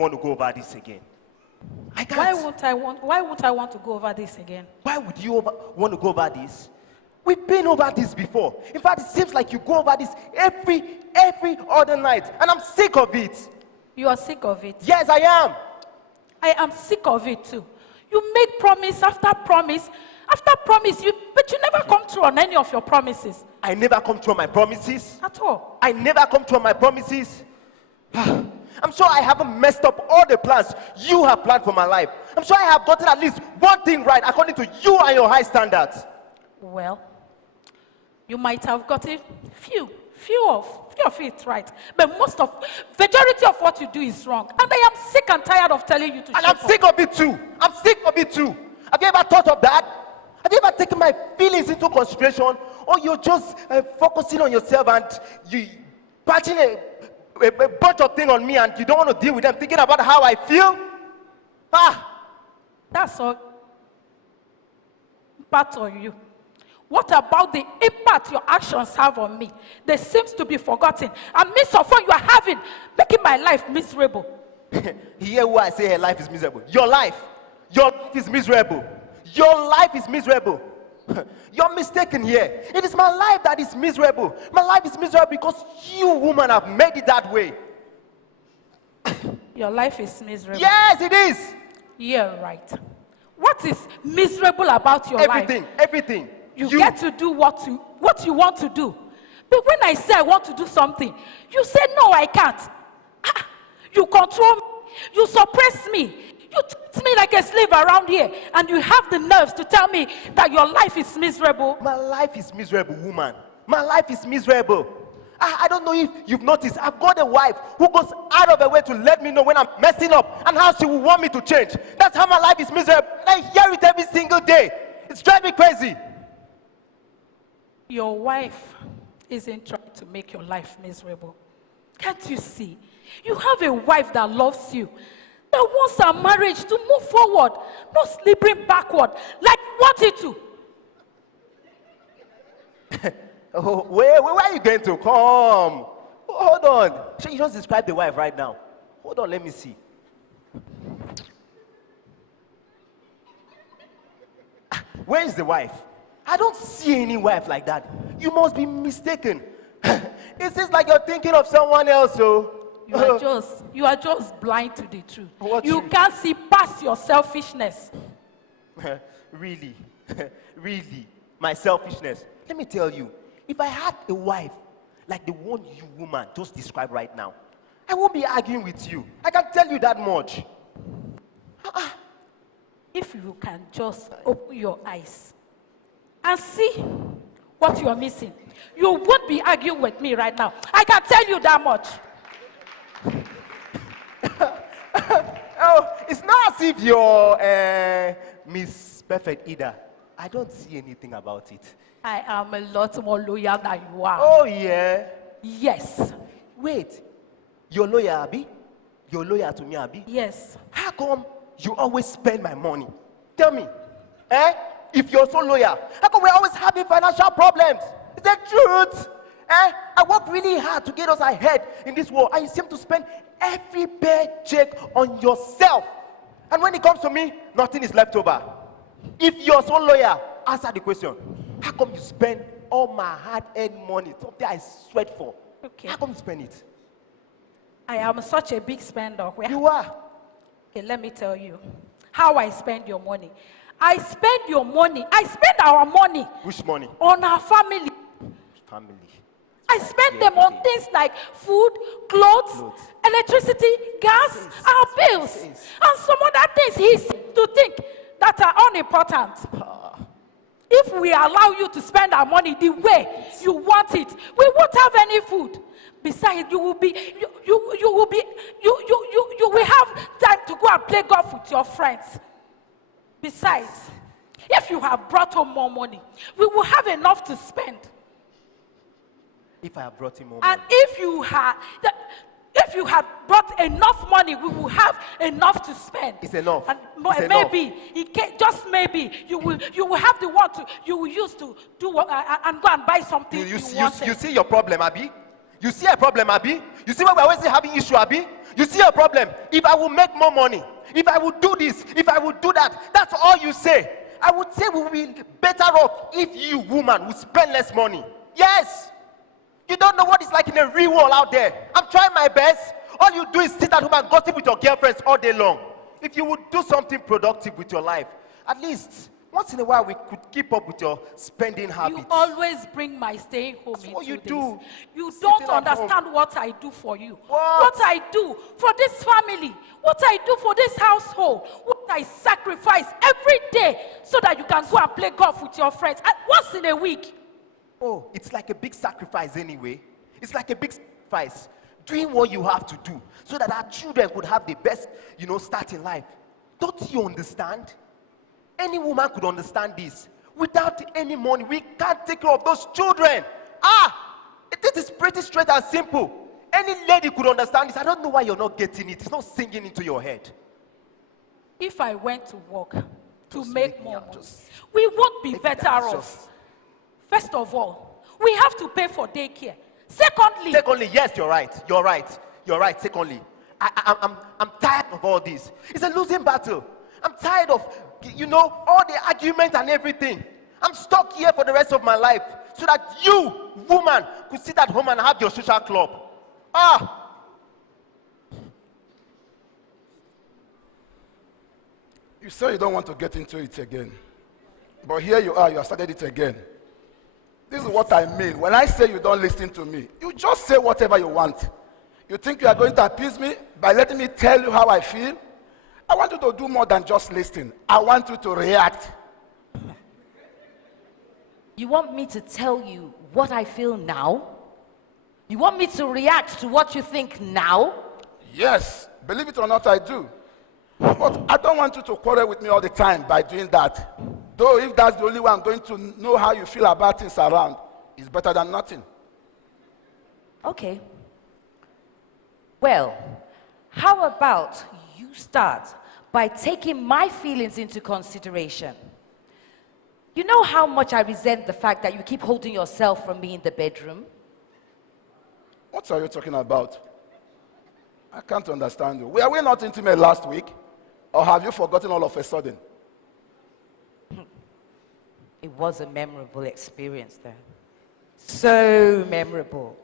want to go over this again? I can't. Why would I want to go over this again? Why would you want to go over this? We've been over this before. In fact, it seems like you go over this every other night, and I'm sick of it. You are sick of it? Yes, I am. I am sick of it too. You make promise after promise after promise, but you never come through on any of your promises. I never come through on my promises. At all. I never come through on my promises. I'm sure I haven't messed up all the plans you have planned for my life. I'm sure I have gotten at least one thing right according to you and your high standards. Well, you might have gotten few of it right, but majority of what you do is wrong. And I am sick and tired of telling you to. And I'm sick of it too. I'm sick of it too. Have you ever thought of that? Have you ever taken my feelings into consideration, or you're just focusing on yourself and you patching a bunch of things on me and you don't want to deal with them, thinking about how I feel? That's all. Part on you. What about the impact your actions have on me? They seems to be forgotten. And midst of what you are having, making my life miserable. Hear why I say her life is miserable. Your life is miserable. Your life is miserable. You're mistaken here. It is my life that is miserable. My life is miserable because you, woman, have made it that way. Your life is miserable. Yes, it is. Yeah, right. What is miserable about your life? Everything. You get to do what you want to do. But when I say I want to do something, you say, no, I can't. You control me. You suppress me. You treat me like a slave around here. And you have the nerves to tell me that your life is miserable. My life is miserable, woman. My life is miserable. I don't know if you've noticed. I've got a wife who goes out of her way to let me know when I'm messing up and how she will want me to change. That's how my life is miserable. I hear it every single day. It's driving me crazy. Your wife isn't trying to make your life miserable. Can't you see? You have a wife that loves you, that wants our marriage to move forward, not slipping backward like you want it to. Oh, where are you going to come? Hold on. You just describe the wife right now. Hold on, let me see. Where is the wife? I don't see any wife like that. You must be mistaken. It seems like you're thinking of someone else, so. You are just blind to the truth. What you truth? can't see past your selfishness. Really? Really? My selfishness? Let me tell you, if I had a wife like the one you, woman, just described right now, I won't be arguing with you. I can tell you that much. If you can just open your eyes and see what you are missing, you won't be arguing with me right now. I can tell you that much. Oh, it's not as if you're Miss Perfect either. I don't see anything about it. I am a lot more loyal than you are. Oh, yeah? Yes. Wait, you're loyal, Abby? You're loyal to me, Abby? Yes. How come you always spend my money? Tell me, if you're so loyal, how come we're always having financial problems? Is that truth? I work really hard to get us ahead in this world, and you seem to spend every paycheck on yourself. And when it comes to me, nothing is left over. If you're so loyal, answer the question. How come you spend all my hard-earned money, something I sweat for? Okay. How come you spend it? I am such a big spender. You are. Okay, let me tell you how I spend your money. I spend your money. I spend our money. Which money? On our family. Family. I spend them on things like food, clothes, electricity, gas, our bills, and some other things he seems to think that are unimportant. If we allow you to spend our money the way you want it, we won't have any food. Besides, you will have time to go and play golf with your friends. Besides, if you have brought home more money, we will have enough to spend. If I have brought him home. And if you have brought enough money, we will have enough to spend. It's enough. And it's maybe enough. it can, just maybe you will have the one you will use to do and go and buy something. You see your problem, Abby? You see a problem, Abi? You see why we're always having issue, Abi? You see a problem? If I will make more money, if I would do this, if I would do that, that's all you say. I would say we will be better off if you, woman, would spend less money. Yes. You don't know what it's like in a real world out there. I'm trying my best. All you do is sit at home and gossip with your girlfriends all day long. If you would do something productive with your life, at least once in a while we could keep up with your spending habits. You always bring my staying home That's into what you this. do. You Sitting don't at understand what I do for you. What? I do for this family. What I do for this household. What I sacrifice every day so that you can go and play golf with your friends once in a week. Oh, it's like a big sacrifice anyway. It's like a big sacrifice. Doing what you have to do so that our children could have the best, start in life. Don't you understand? Any woman could understand this. Without any money, we can't take care of those children. It is pretty straight and simple. Any lady could understand this. I don't know why you're not getting it. It's not sinking into your head. If I went to work to Just make make more me money, just- we would be Maybe better that's off. just- First of all, we have to pay for daycare. Secondly, Yes, you're right. You're right. Secondly, I'm tired of all this. It's a losing battle. I'm tired of, all the argument and everything. I'm stuck here for the rest of my life so that you, woman, could sit at home and have your social club. You say you don't want to get into it again. But here you are, you have started it again. This is what I mean. When I say you don't listen to me, you just say whatever you want. You think you are going to appease me by letting me tell you how I feel? I want you to do more than just listen. I want you to react. You want me to tell you what I feel now? You want me to react to what you think now? Yes, believe it or not, I do. But I don't want you to quarrel with me all the time by doing that. Though if that's the only way I'm going to know how you feel about things around, it's better than nothing. Okay. Well, how about you start by taking my feelings into consideration? You know how much I resent the fact that you keep holding yourself from me in the bedroom? What are you talking about? I can't understand you. Were we not intimate last week? Or have you forgotten all of a sudden? It was a memorable experience there. So memorable.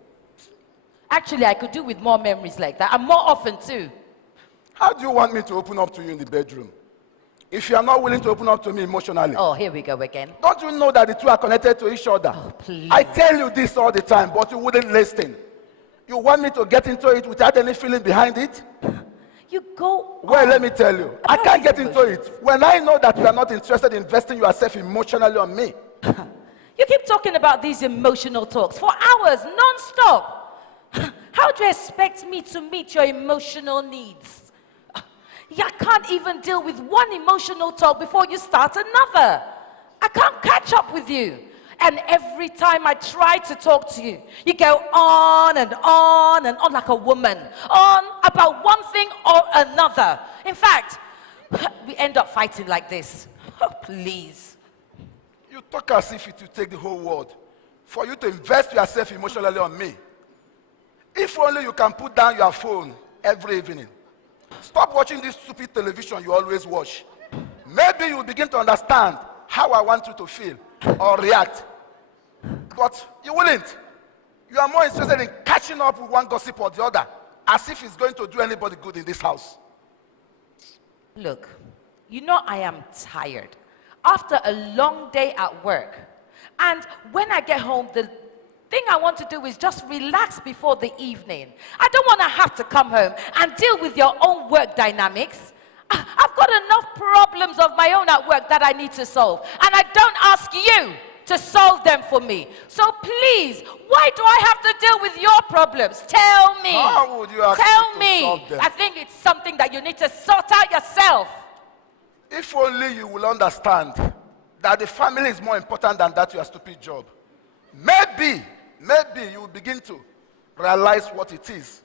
Actually, I could do with more memories like that, and more often too. How do you want me to open up to you in the bedroom? If you are not willing to open up to me emotionally, Oh, here we go again. don't you know that the two are connected to each other? Oh, please. I tell you this all the time, but you wouldn't listen. You want me to get into it without any feeling behind it? You go. Well, on. let me tell you, I can't get into it when I know that you are not interested in investing yourself emotionally on me. You keep talking about these emotional talks for hours, non-stop. How do you expect me to meet your emotional needs? I can't even deal with one emotional talk before you start another. I can't catch up with you. And every time I try to talk to you, you go on and on and on like a woman, on about one thing or another. In fact, we end up fighting like this. Oh, please. You talk as if it will take the whole world for you to invest yourself emotionally on me. If only you can put down your phone every evening. Stop watching this stupid television you always watch. Maybe you will begin to understand how I want you to feel or react. But you wouldn't. You are more interested in catching up with one gossip or the other, as if it's going to do anybody good in this house. Look, you know I am tired after a long day at work. And when I get home, the thing I want to do is just relax before the evening. I don't want to have to come home and deal with your own work dynamics. I've got enough problems of my own at work that I need to solve. And I don't ask you to solve them for me. So please, why do I have to deal with your problems? Tell me. How would you ask Tell me to solve me. them? I think it's something that you need to sort out yourself. If only you will understand that the family is more important than that your stupid job. Maybe you will begin to realize what it is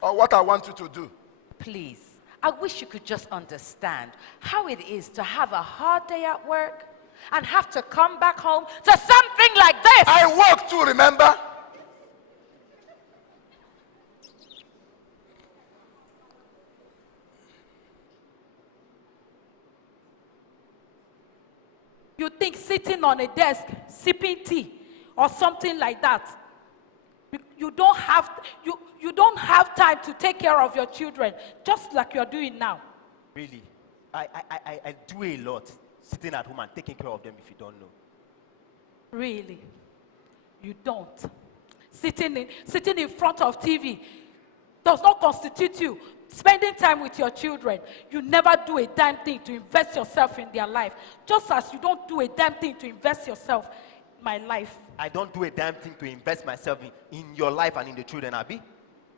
or what I want you to do. Please, I wish you could just understand how it is to have a hard day at work and have to come back home to something like this. I work too, remember? You think sitting on a desk, sipping tea, or something like that. You don't have time to take care of your children, just like you're doing now. Really? I do a lot sitting at home and taking care of them if you don't know. Really? You don't. Sitting in front of TV does not constitute you spending time with your children. You never do a damn thing to invest yourself in their life, just as you don't do a damn thing to invest yourself in my life. I don't do a damn thing to invest myself in your life and in the children, Abby.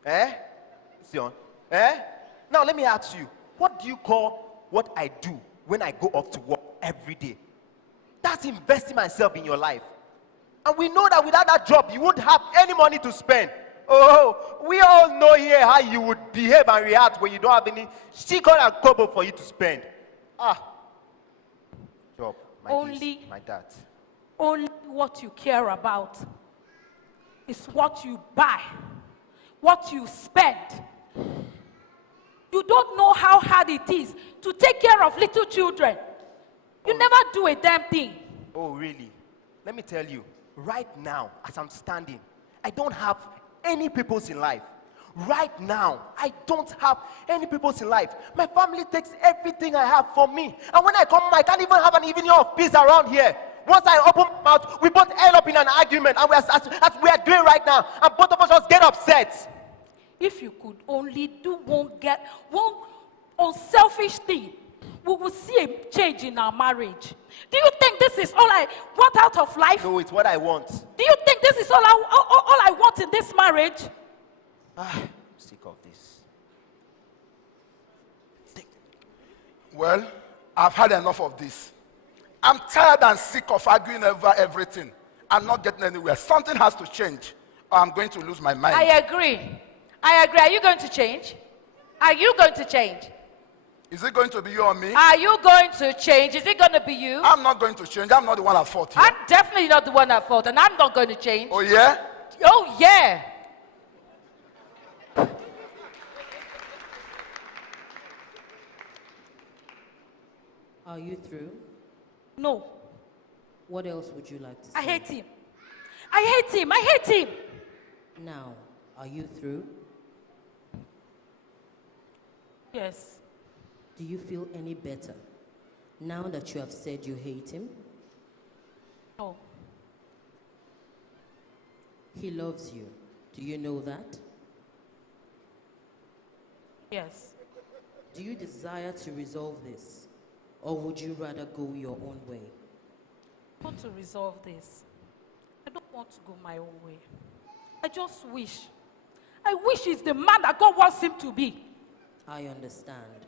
Eh? Sion? Eh? Now let me ask you, what do you call what I do when I go off to work every day? That's investing myself in your life. And we know that without that job, you wouldn't have any money to spend. Oh, we all know here how you would behave and react when you don't have any chicken and kobo for you to spend. Job, my dad. Only what you care about is what you buy, what you spend. You don't know how hard it is to take care of little children. You never do a damn thing. Oh, really? Let me tell you, right now, as I'm standing, I don't have any purpose in life. Right now, I don't have any purpose in life. My family takes everything I have from me. And when I come home, I can't even have an evening of peace around here. Once I open my mouth, we both end up in an argument, and as we are doing right now, and both of us just get upset. If you could only do one unselfish thing, we will see a change in our marriage. Do you think this is all I want out of life? No, it's what I want. Do you think this is all I want in this marriage? I'm sick of this. Well, I've had enough of this. I'm tired and sick of arguing over everything. I'm not getting anywhere. Something has to change, or I'm going to lose my mind. I agree. Are you going to change? Are you going to change? Is it going to be you or me? Are you going to change? Is it going to be you? I'm not going to change. I'm not the one at fault here. I'm definitely not the one at fault, and I'm not going to change. Oh, yeah? Oh, yeah. Are you through? No. What else would you like to say? I hate him. I hate him. Now, are you through? Yes. Do you feel any better now that you have said you hate him? No. He loves you. Do you know that? Yes. Do you desire to resolve this? Or would you rather go your own way? I want to resolve this. I don't want to go my own way. I just wish. I wish he's the man that God wants him to be. I understand.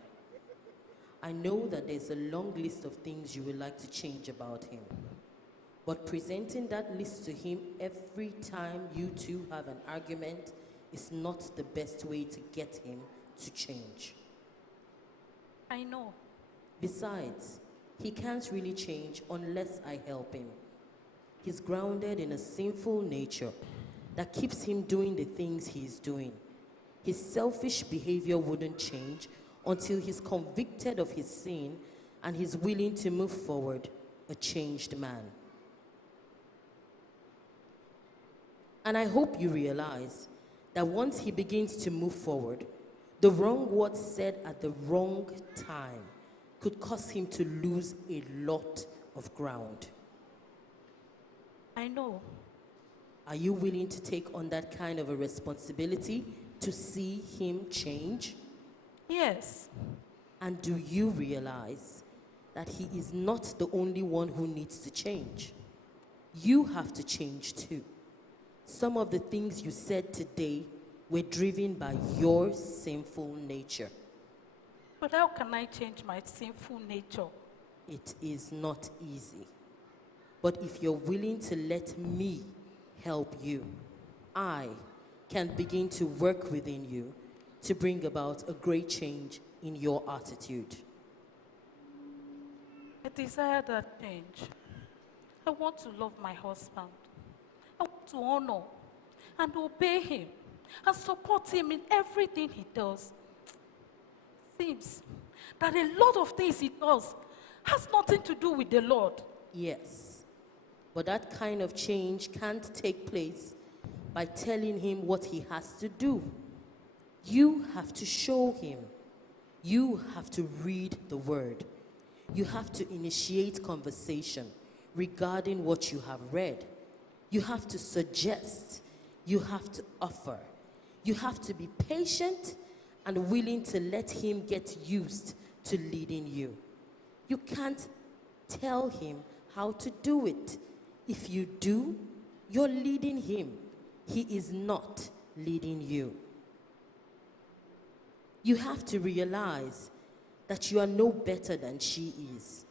I know that there's a long list of things you would like to change about him. But presenting that list to him every time you two have an argument is not the best way to get him to change. I know. Besides, he can't really change unless I help him. He's grounded in a sinful nature that keeps him doing the things he's doing. His selfish behavior wouldn't change until he's convicted of his sin and he's willing to move forward, a changed man. And I hope you realize that once he begins to move forward, the wrong words said at the wrong time could cause him to lose a lot of ground. I know. Are you willing to take on that kind of a responsibility to see him change? Yes. And do you realize that he is not the only one who needs to change? You have to change too. Some of the things you said today were driven by your sinful nature. But how can I change my sinful nature? It is not easy. But if you're willing to let me help you, I can begin to work within you to bring about a great change in your attitude. I desire that change. I want to love my husband. I want to honor and obey him and support him in everything he does. It seems that a lot of things he does has nothing to do with the Lord. Yes. But that kind of change can't take place by telling him what he has to do. You have to show him. You have to read the word. You have to initiate conversation regarding what you have read. You have to suggest. You have to offer. You have to be patient and willing to let him get used to leading you. You can't tell him how to do it. If you do, you're leading him. He is not leading you. You have to realize that you are no better than she is.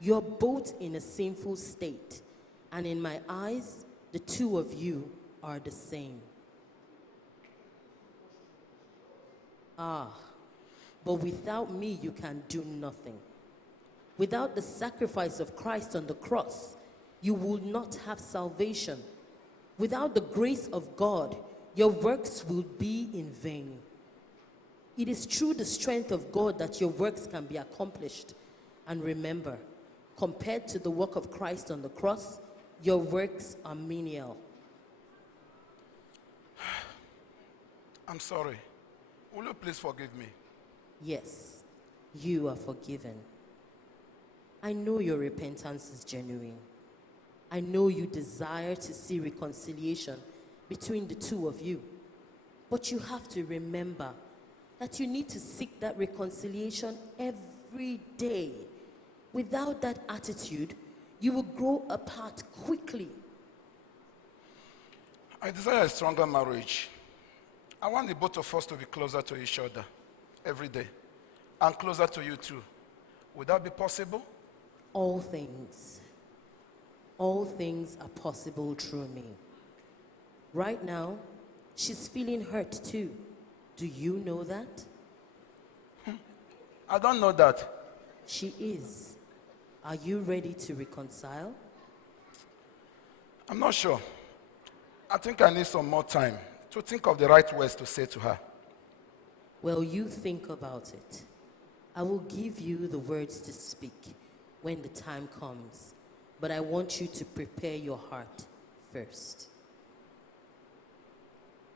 You're both in a sinful state, and in my eyes, the two of you are the same. But without me, you can do nothing. Without the sacrifice of Christ on the cross, you will not have salvation. Without the grace of God, your works will be in vain. It is through the strength of God that your works can be accomplished. And remember, compared to the work of Christ on the cross, your works are menial. I'm sorry. Will you please forgive me? Yes, you are forgiven. I know your repentance is genuine. I know you desire to see reconciliation between the two of you. But you have to remember that you need to seek that reconciliation every day. Without that attitude, you will grow apart quickly. I desire a stronger marriage. I want the both of us to be closer to each other every day and closer to you too. Would that be possible? All things are possible through me. Right now, she's feeling hurt too. Do you know that? I don't know that. She is. Are you ready to reconcile? I'm not sure. I think I need some more time to think of the right words to say to her. Well, you think about it. I will give you the words to speak when the time comes, but I want you to prepare your heart first.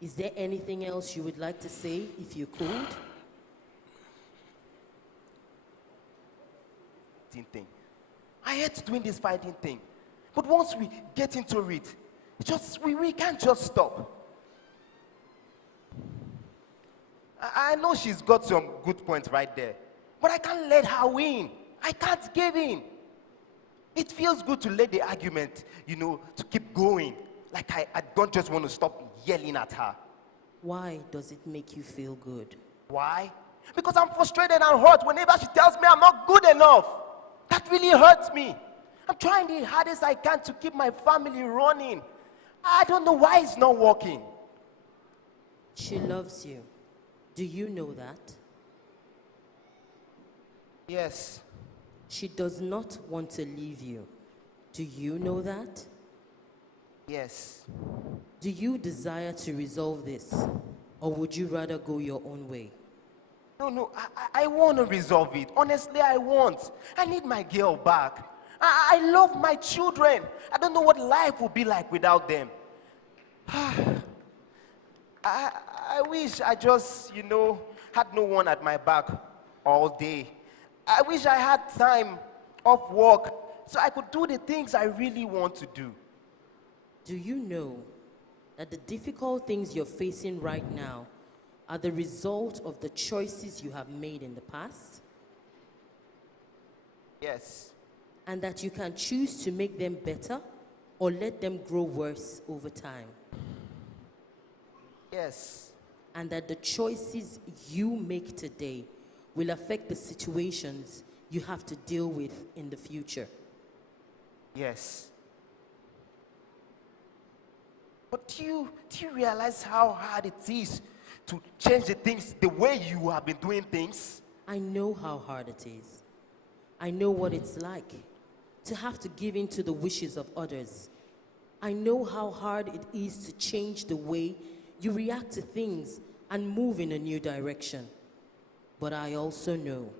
Is there anything else you would like to say if you could? Thing. I hate doing this fighting thing. But once we get into it, we can't just stop. I know she's got some good points right there, but I can't let her win. I can't give in. It feels good to let the argument, to keep going. Like I don't just want to stop yelling at her. Why does it make you feel good? Why? Because I'm frustrated and hurt whenever she tells me I'm not good enough. That really hurts me. I'm trying the hardest I can to keep my family running. I don't know why it's not working. She loves you. Do you know that? Yes. She does not want to leave you. Do you know that? Yes. Do you desire to resolve this, or would you rather go your own way? No, I want to resolve it. Honestly, I want. I need my girl back. I love my children. I don't know what life would be like without them. I wish I just, had no one at my back all day. I wish I had time off work so I could do the things I really want to do. Do you know that the difficult things you're facing right now are the result of the choices you have made in the past? Yes. And that you can choose to make them better or let them grow worse over time? Yes. And that the choices you make today will affect the situations you have to deal with in the future? Yes. But do you realize how hard it is to change the things the way you have been doing things? I know how hard it is. I know what it's like to have to give in to the wishes of others. I know how hard it is to change the way you react to things and move in a new direction. But I also know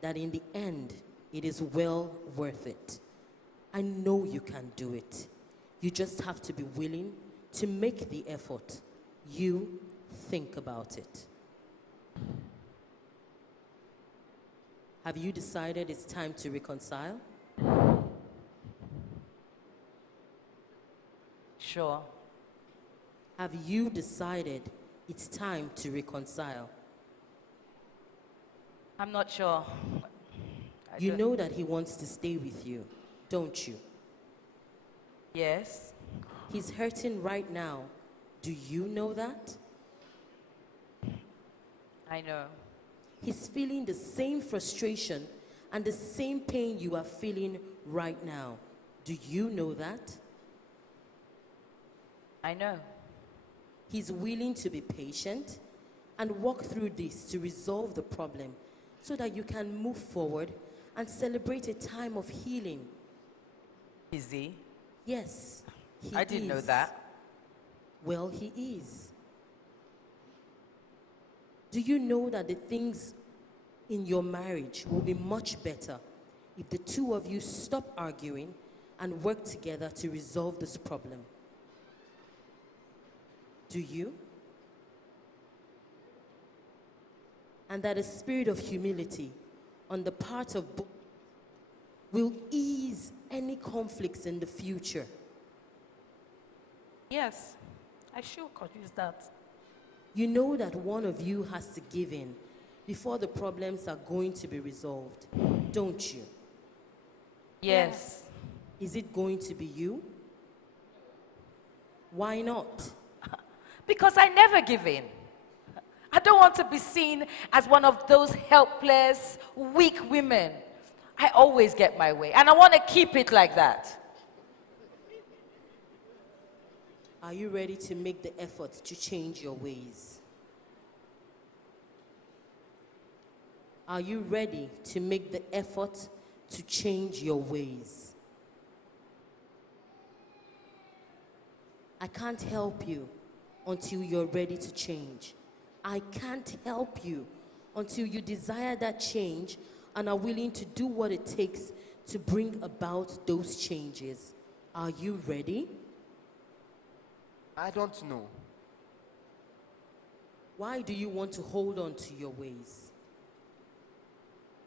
that in the end, it is well worth it. I know you can do it. You just have to be willing to make the effort. You think about it. Have you decided it's time to reconcile? Sure. Have you decided it's time to reconcile? I'm not sure. You know that he wants to stay with you, don't you? Yes. He's hurting right now. Do you know that? I know. He's feeling the same frustration and the same pain you are feeling right now. Do you know that? I know. He's willing to be patient and walk through this to resolve the problem so that you can move forward and celebrate a time of healing. Is he? Yes, he I didn't know is. that. Well, he is. Do you know that the things in your marriage will be much better if the two of you stop arguing and work together to resolve this problem? Do you? And that a spirit of humility on the part of both will ease any conflicts in the future. Yes, I sure could use that. You know that one of you has to give in before the problems are going to be resolved, don't you? Yes. Is it going to be you? Why not? Because I never give in. I don't want to be seen as one of those helpless, weak women. I always get my way, and I want to keep it like that. Are you ready to make the effort to change your ways? Are you ready to make the effort to change your ways? I can't help you until you're ready to change. I can't help you until you desire that change and are willing to do what it takes to bring about those changes. Are you ready? I don't know. Why do you want to hold on to your ways?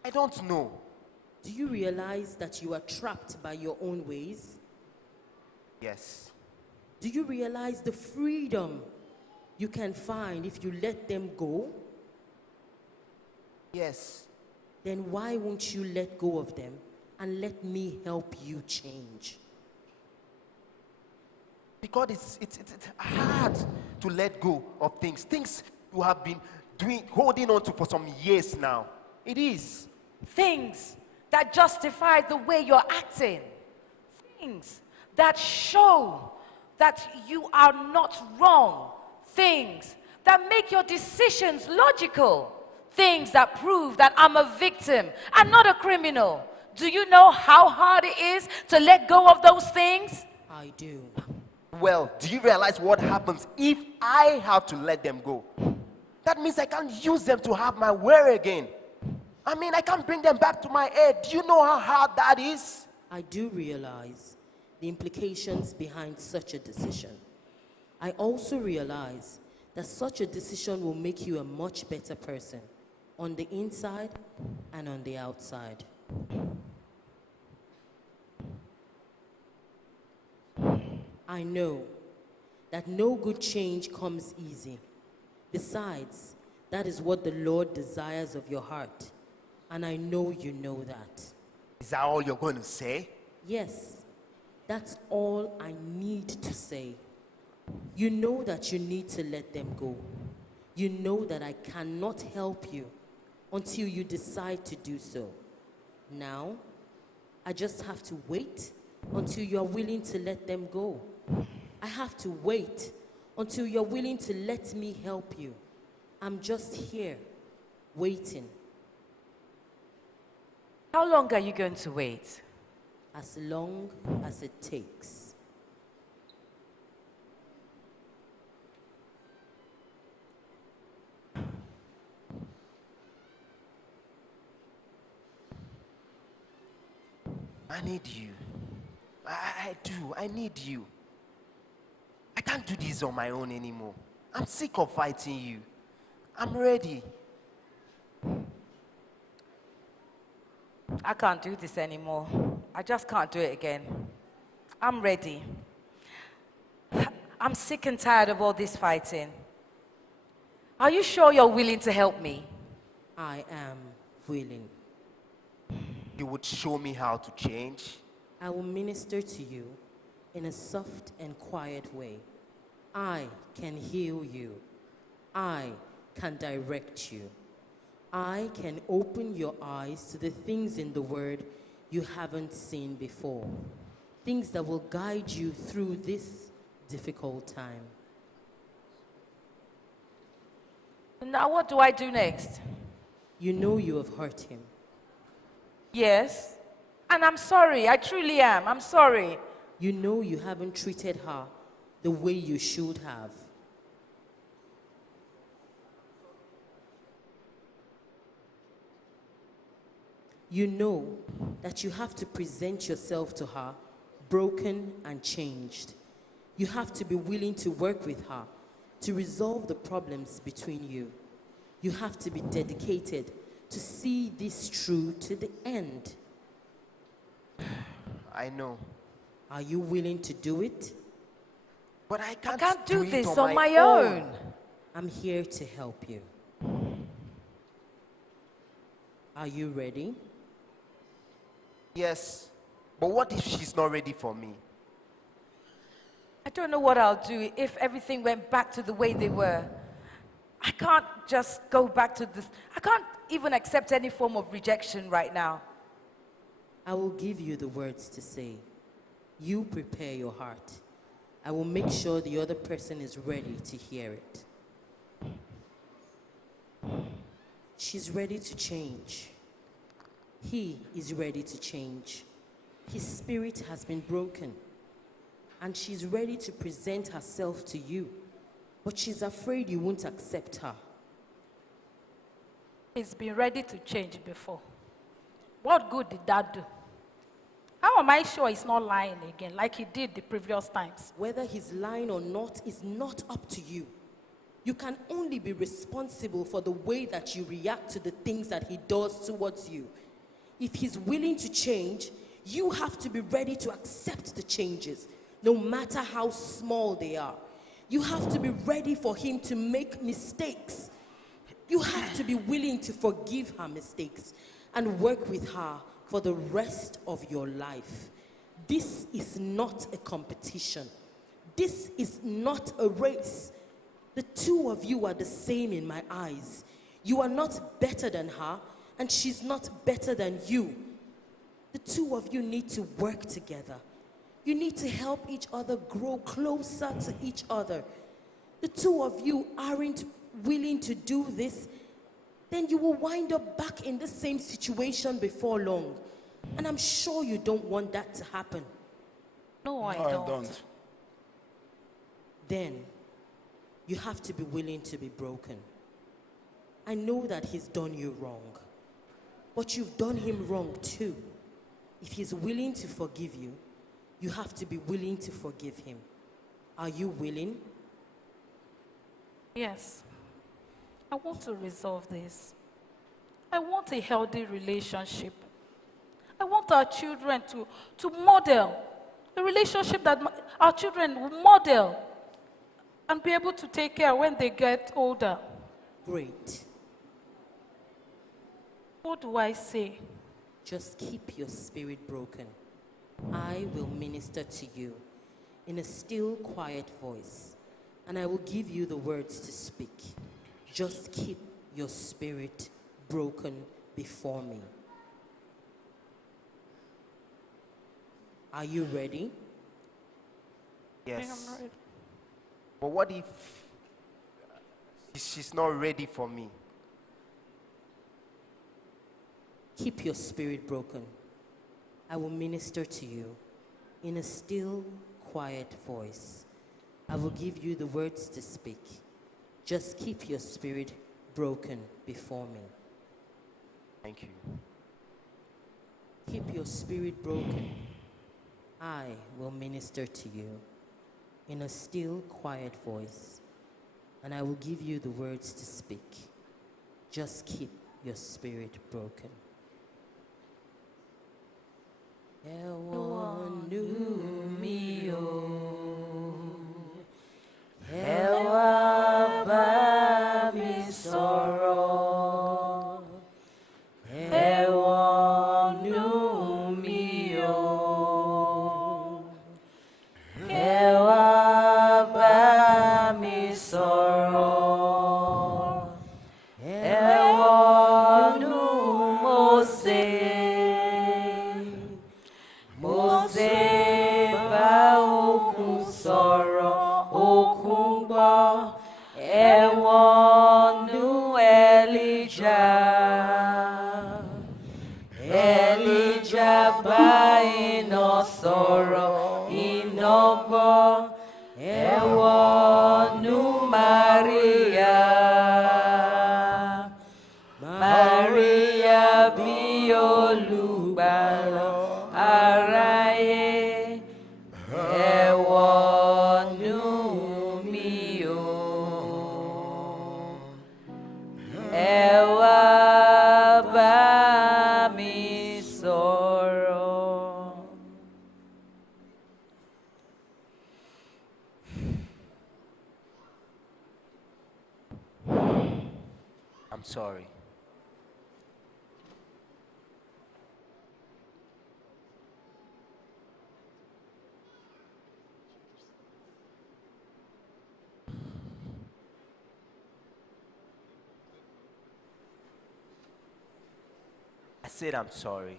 I don't know. Do you realize that you are trapped by your own ways? Yes. Do you realize the freedom you can find if you let them go? Yes. Then why won't you let go of them and let me help you change? Because it's hard to let go of things you have been holding on to for some years now. It is. Things that justify the way you're acting. Things that show that you are not wrong. Things that make your decisions logical. Things that prove that I'm a victim and not a criminal. Do you know how hard it is to let go of those things? I do. Well, do you realize what happens if I have to let them go? That means I can't use them to have my way again. I mean, I can't bring them back to my head. Do you know how hard that is? I do realize the implications behind such a decision. I also realize that such a decision will make you a much better person on the inside and on the outside. I know that no good change comes easy. Besides, that is what the Lord desires of your heart. And I know you know that. Is that all you're going to say? Yes, that's all I need to say. You know that you need to let them go. You know that I cannot help you until you decide to do so. Now, I just have to wait until you're willing to let them go. I have to wait until you're willing to let me help you. I'm just here, waiting. How long are you going to wait? As long as it takes. I need you. I do. I need you. I can't do this on my own anymore. I'm sick of fighting you. I'm ready. I can't do this anymore. I just can't do it again. I'm ready. I'm sick and tired of all this fighting. Are you sure you're willing to help me? I am willing. You would show me how to change. I will minister to you in a soft and quiet way. I can heal you. I can direct you. I can open your eyes to the things in the Word you haven't seen before. Things that will guide you through this difficult time. Now what do I do next? You know you have hurt him. Yes. And I'm sorry. I truly am. I'm sorry. You know you haven't treated her the way you should have. You know that you have to present yourself to her broken and changed. You have to be willing to work with her to resolve the problems between you. You have to be dedicated to see this through to the end. I know. Are you willing to do it? But I I can't, can't do it this on my own. I'm here to help you. Are you ready? Yes. But what if she's not ready for me? I don't know what I'll do if everything went back to the way they were. I can't just go back to this. I can't even accept any form of rejection right now. I will give you the words to say. You prepare your heart. I will make sure the other person is ready to hear it. She's ready to change. He is ready to change. His spirit has been broken. And she's ready to present herself to you. But she's afraid you won't accept her. He's been ready to change before. What good did that do? How am I sure he's not lying again like he did the previous times? Whether he's lying or not is not up to you. You can only be responsible for the way that you react to the things that he does towards you. If he's willing to change, you have to be ready to accept the changes, no matter how small they are. You have to be ready for him to make mistakes. You have to be willing to forgive her mistakes and work with her for the rest of your life. This is not a competition. This is not a race. The two of you are the same in my eyes. You are not better than her, and she's not better than you. The two of you need to work together. You need to help each other grow closer to each other. The two of you aren't willing to do this, then you will wind up back in the same situation before long. And I'm sure you don't want that to happen. No, I No, don't. Then you have to be willing to be broken. I know that he's done you wrong, but you've done him wrong too. If he's willing to forgive you, you have to be willing to forgive him. Are you willing? Yes. I want to resolve this. I want a healthy relationship. I want our children to model a relationship that our children will model and be able to take care when they get older. Great. What do I say? Just keep your spirit broken. I will minister to you in a still, quiet voice, and I will give you the words to speak. Just keep your spirit broken before me. Are you ready? I think Yes. I'm ready. But what if she's not ready for me? Keep your spirit broken. I will minister to you in a still, quiet voice. I will give you the words to speak. Just keep your spirit broken before me. Thank you. Keep your spirit broken. I will minister to you in a still, quiet voice, and I will give you the words to speak. Just keep your spirit broken. Ẹ̀wọ̀n nú mi o, ẹ wá bá mi sọ̀rọ̀. Ẹ̀wọ̀n nú mi o, ẹ wá bá mi sọ̀rọ̀. Ẹ̀wọ̀n nú Mósè. Mósè bá òkun sọ̀rọ̀, òkun gbọ́. Ẹ̀wọ̀n nú Elijah. Elijah bá iná sọ̀rọ̀, iná gbọ́. Ẹ̀wọ̀n nú Maria. Maria bí olùgbàlà aráyé. Ẹ̀wọ̀n nú mi o, ẹ wá bá mi sọ̀rọ̀. I'm sorry. I said I'm sorry.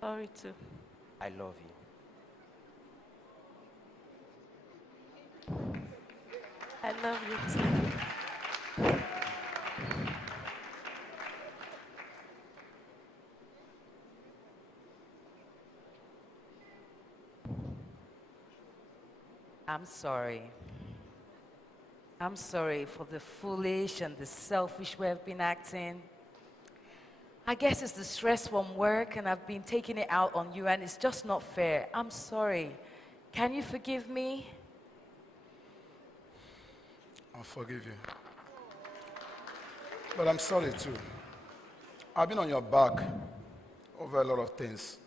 Sorry too. I love you. I love you too. I'm sorry. I'm sorry for the foolish and the selfish way I've been acting. I guess it's the stress from work and I've been taking it out on you and it's just not fair. I'm sorry. Can you forgive me? I'll forgive you. But I'm sorry too. I've been on your back over a lot of things.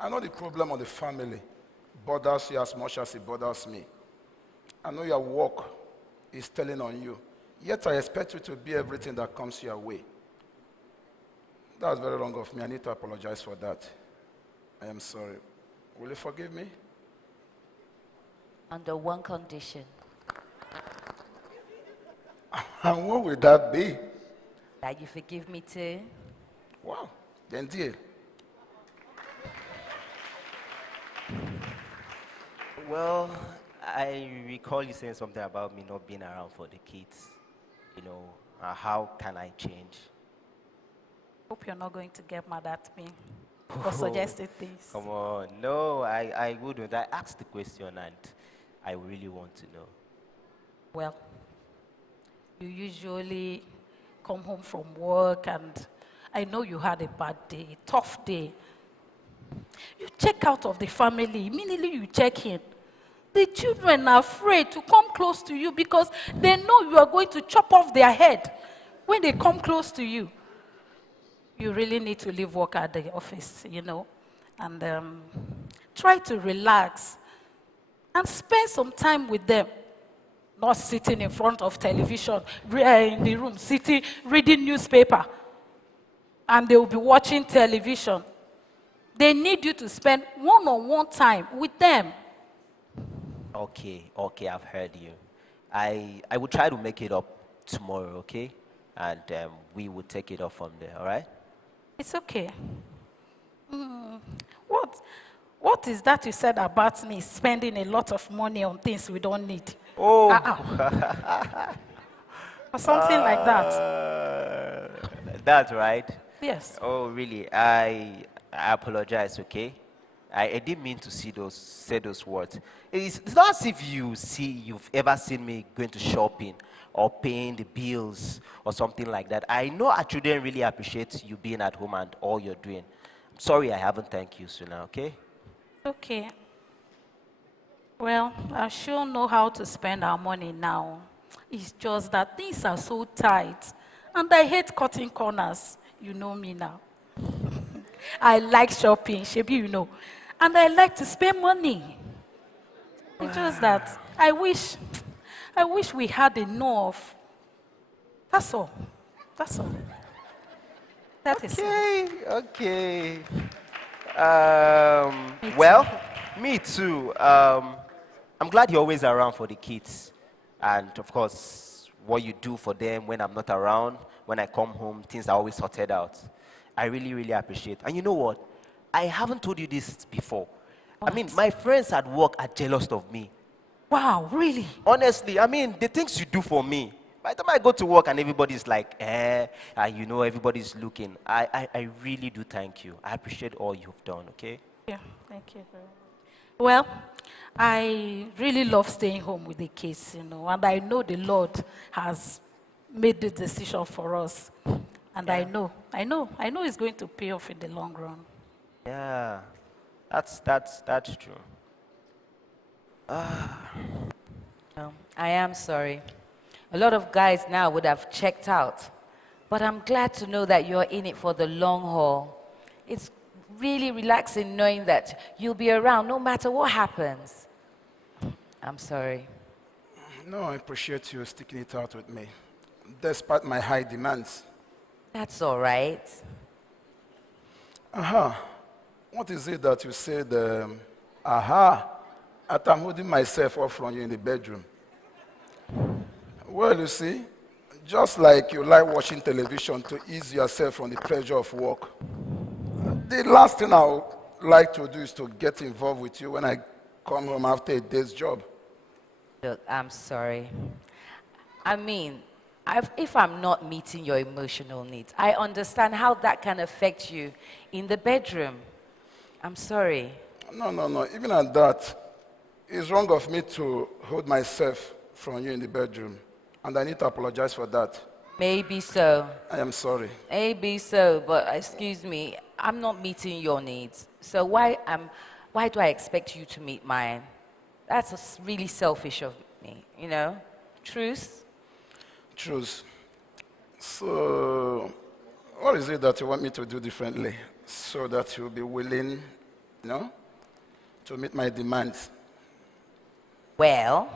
I know the problem of the family bothers you as much as it bothers me. I know your work is telling on you. Yet I expect you to be everything that comes your way. That's very wrong of me. I need to apologize for that. I am sorry. Will you forgive me? Under one condition, And what will that be? that you forgive me too. Wow. Then deal. Well, I recall you saying something about me not being around for the kids. You know, how can I change? Hope you're not going to get mad at me for suggesting things. Come on. No, I wouldn't. I asked the question and I really want to know. Well, you usually come home from work and I know you had a bad day, tough day. You check out of the family, immediately you check in. The children are afraid to come close to you because they know you are going to chop off their head when they come close to you. You really need to leave work at the office, you know, and try to relax and spend some time with them. Not sitting in front of television, in the room, sitting, reading newspaper. And they will be watching television. They need you to spend one-on-one time with them. Okay, I've heard you. I will try to make it up tomorrow, okay? And we will take it off from there, all right? It's okay. What is that you said about me spending a lot of money on things we don't need? Oh. Or something like that. That's right. Yes. Oh, really? I apologize, okay? I didn't mean to say those words. It's not as if you've ever seen me going to shopping or paying the bills or something like that. I know our children really appreciate you being at home and all you're doing. I'm sorry I haven't thanked you sooner, okay? Okay. Well, I sure know how to spend our money now. It's just that things are so tight. And I hate cutting corners. You know me now. I like shopping, Shebi, you know. And I like to spend money. It's just that I wish we had enough. That's all. That's all. That is all. Okay. Me too. Well, me too. I'm glad you're always around for the kids. And of course, what you do for them when I'm not around, when I come home, things are always sorted out. I really, really appreciate. And you know what? I haven't told you this before. I mean, my friends at work are jealous of me. Wow, really? Honestly, I mean, the things you do for me. By the time I go to work and everybody's like, you know, everybody's looking. I really do thank you. I appreciate all you've done, okay? Yeah, thank you very much. Well, I really love staying home with the kids, you know, and I know the Lord has made the decision for us. And I know it's going to pay off in the long run. Yeah, that's true. I am sorry. A lot of guys now would have checked out. But I'm glad to know that you're in it for the long haul. It's really relaxing knowing that you'll be around no matter what happens. I'm sorry. No, I appreciate you sticking it out with me, despite my high demands. That's all right. What is it that you said, after I'm holding myself off from you in the bedroom? Well, you see, just like you like watching television to ease yourself from the pressure of work, the last thing I would like to do is to get involved with you when I come home after a day's job. Look, I'm sorry. I mean, if I'm not meeting your emotional needs, I understand how that can affect you in the bedroom. I'm sorry. No. Even at that, it's wrong of me to hold myself from you in the bedroom. And I need to apologize for that. Maybe so. I am sorry. Maybe so, but excuse me, I'm not meeting your needs. So why do I expect you to meet mine? That's really selfish of me, you know? Truth? Truth. So, what is it that you want me to do differently so that you'll be willing, to meet my demands? Well,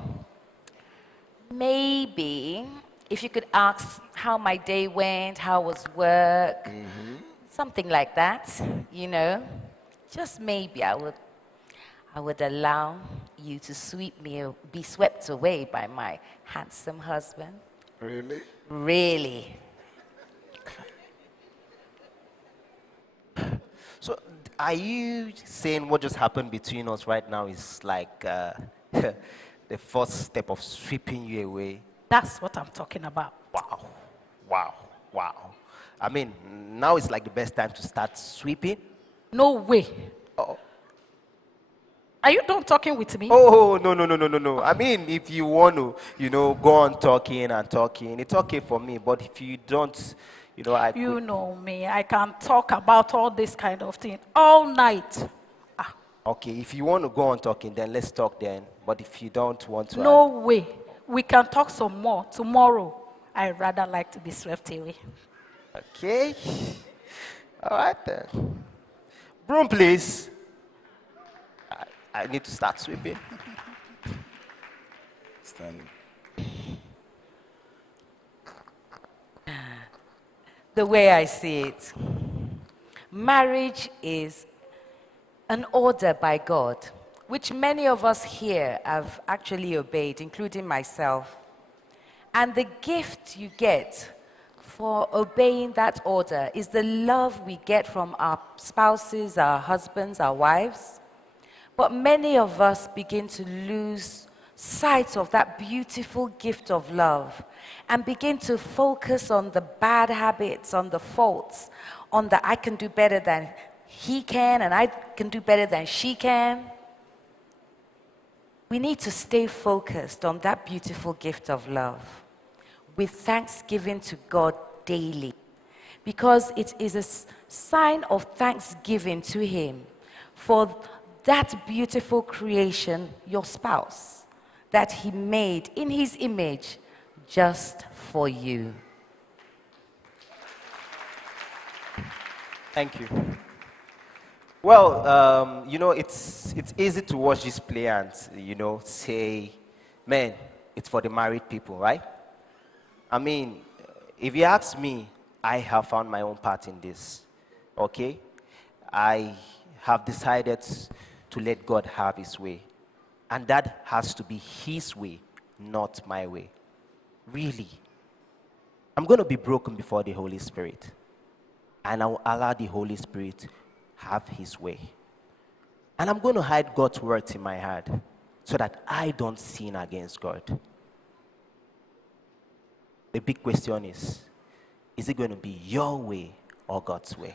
maybe if you could ask how my day went, how was work, something like that, you know. Just maybe I would allow you to be swept away by my handsome husband. Really? Really. So, are you saying what just happened between us right now is like the first step of sweeping you away? That's what I'm talking about. Wow. I mean, now it's like the best time to start sweeping. No way. Oh. Are you done talking with me? Oh, no. I mean, if you want to, go on talking, it's okay for me. But if you don't, You know me. I can talk about all this kind of thing all night. Okay, if you want to go on talking, then let's talk then. But if you don't want to... No way. We can talk some more tomorrow. I'd rather like to be swept away. Okay. All right then. Broom, please. I need to start sweeping. Standing. The way I see it, marriage is an order by God, which many of us here have actually obeyed, including myself. And the gift you get for obeying that order is the love we get from our spouses, our husbands, our wives. But many of us begin to lose sight of that beautiful gift of love and begin to focus on the bad habits, on the faults, on the I can do better than he can and I can do better than she can. We need to stay focused on that beautiful gift of love with thanksgiving to God daily. because it is a sign of thanksgiving to Him for that beautiful creation, your spouse, that He made in His image just for you. Thank you. Well, it's easy to watch this play and, say, man, it's for the married people, right? I mean, if you ask me, I have found my own part in this, okay? I have decided to let God have His way. And that has to be His way, not my way. Really. I'm going to be broken before the Holy Spirit. And I will allow the Holy Spirit have His way. And I'm going to hide God's words in my heart so that I don't sin against God. The big question is it going to be your way or God's way?